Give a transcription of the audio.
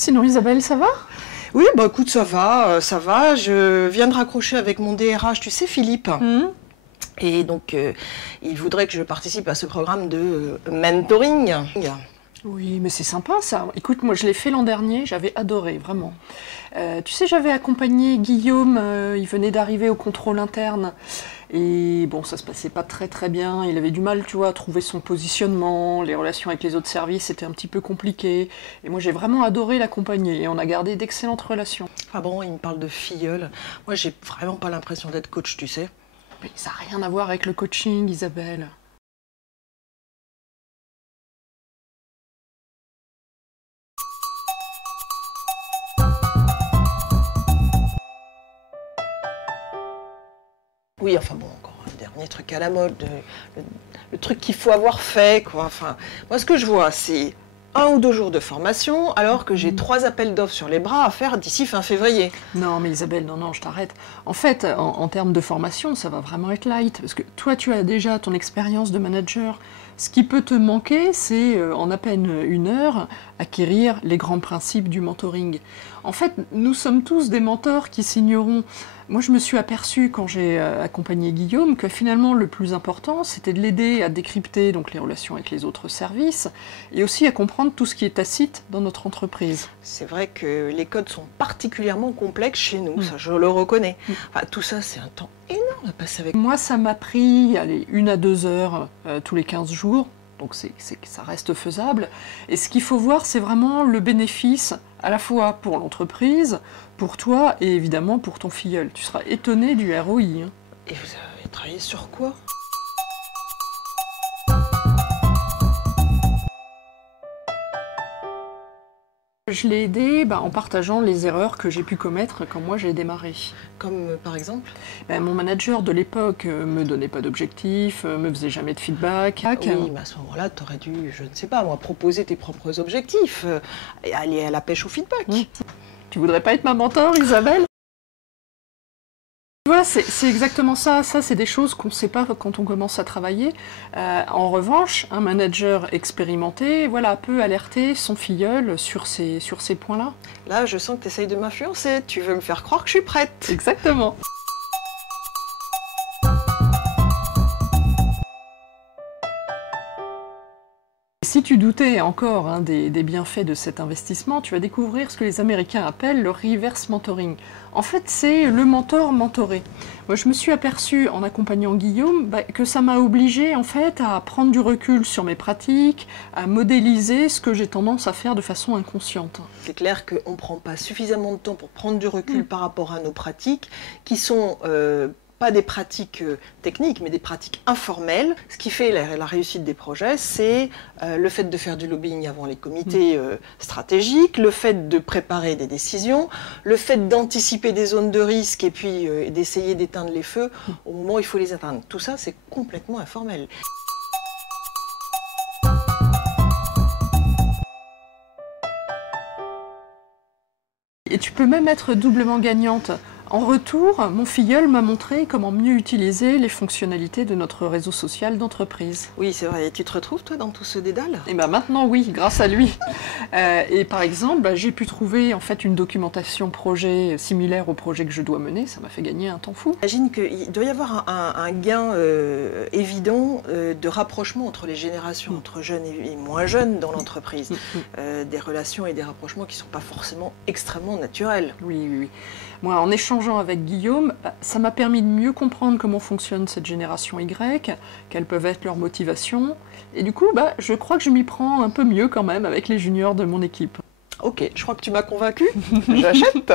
Sinon Isabelle, ça va? Oui, bah écoute, ça va, ça va. Je viens de raccrocher avec mon DRH, tu sais, Philippe. Et donc, il voudrait que je participe à ce programme de mentoring. Oui, mais c'est sympa ça. Écoute, moi je l'ai fait l'an dernier, j'avais adoré, vraiment. Tu sais, j'avais accompagné Guillaume, il venait d'arriver au contrôle interne. Et bon, ça se passait pas très bien, il avait du mal, tu vois, à trouver son positionnement, les relations avec les autres services étaient un petit peu compliquées. Et moi j'ai vraiment adoré l'accompagner et on a gardé d'excellentes relations. Ah bon, il me parle de filleule. Moi, j'ai vraiment pas l'impression d'être coach, tu sais. Mais ça n'a rien à voir avec le coaching, Isabelle. Oui, enfin bon, encore un dernier truc à la mode, le truc qu'il faut avoir fait, quoi. Enfin, moi, ce que je vois, c'est 1 ou 2 jours de formation, alors que j'ai 3 appels d'offres sur les bras à faire d'ici fin février. Non, mais Isabelle, non, je t'arrête. En fait, en termes de formation, ça va vraiment être light, parce que toi, tu as déjà ton expérience de manager. Ce qui peut te manquer, c'est en à peine 1 heure, acquérir les grands principes du mentoring. En fait, nous sommes tous des mentors qui signeront. Moi, je me suis aperçue quand j'ai accompagné Guillaume que finalement, le plus important, c'était de l'aider à décrypter donc, les relations avec les autres services et aussi à comprendre tout ce qui est tacite dans notre entreprise. C'est vrai que les codes sont particulièrement complexes chez nous, ça je le reconnais. Enfin, tout ça, c'est un temps énorme à passer avec. Moi, ça m'a pris 1 à 2 heures tous les 15 jours. Donc ça reste faisable. Et ce qu'il faut voir, c'est vraiment le bénéfice, à la fois pour l'entreprise, pour toi et évidemment pour ton filleul. Tu seras étonné du ROI. Hein. Et vous avez travaillé sur quoi ? Je l'ai aidé en partageant les erreurs que j'ai pu commettre quand moi j'ai démarré. Comme par exemple ? Mon manager de l'époque me donnait pas d'objectifs, me faisait jamais de feedback. Oui, mais à ce moment-là, tu aurais dû, je ne sais pas moi, proposer tes propres objectifs et aller à la pêche au feedback. Tu voudrais pas être ma mentor, Isabelle ? Voilà, c'est exactement ça. Ça, c'est des choses qu'on ne sait pas quand on commence à travailler. En revanche, un manager expérimenté peut alerter son filleul sur ces points-là. Là, je sens que tu essayes de m'influencer. Tu veux me faire croire que je suis prête. Exactement. Si tu doutais encore des bienfaits de cet investissement, tu vas découvrir ce que les Américains appellent le reverse mentoring. En fait, c'est le mentor mentoré. Moi, je me suis aperçue en accompagnant Guillaume que ça m'a obligée en fait à prendre du recul sur mes pratiques, à modéliser ce que j'ai tendance à faire de façon inconsciente. C'est clair qu'on ne prend pas suffisamment de temps pour prendre du recul par rapport à nos pratiques qui sont pas des pratiques techniques, mais des pratiques informelles. Ce qui fait la réussite des projets, c'est le fait de faire du lobbying avant les comités stratégiques, le fait de préparer des décisions, le fait d'anticiper des zones de risque et puis d'essayer d'éteindre les feux au moment où il faut les atteindre. Tout ça, c'est complètement informel. Et tu peux même être doublement gagnante. En retour, mon filleul m'a montré comment mieux utiliser les fonctionnalités de notre réseau social d'entreprise. Oui, c'est vrai. Et tu te retrouves, toi, dans tout ce dédale ? Et maintenant, oui, grâce à lui. Et par exemple, j'ai pu trouver en fait une documentation projet similaire au projet que je dois mener. Ça m'a fait gagner un temps fou. J'imagine qu'il doit y avoir un gain évident de rapprochement entre les générations, entre jeunes et moins jeunes dans l'entreprise. Des relations et des rapprochements qui ne sont pas forcément extrêmement naturels. Oui. Moi, en échangeant avec Guillaume, ça m'a permis de mieux comprendre comment fonctionne cette génération Y, quelles peuvent être leurs motivations. Et du coup, je crois que je m'y prends un peu mieux quand même avec les juniors de mon équipe. Ok, je crois que tu m'as convaincue. J'achète.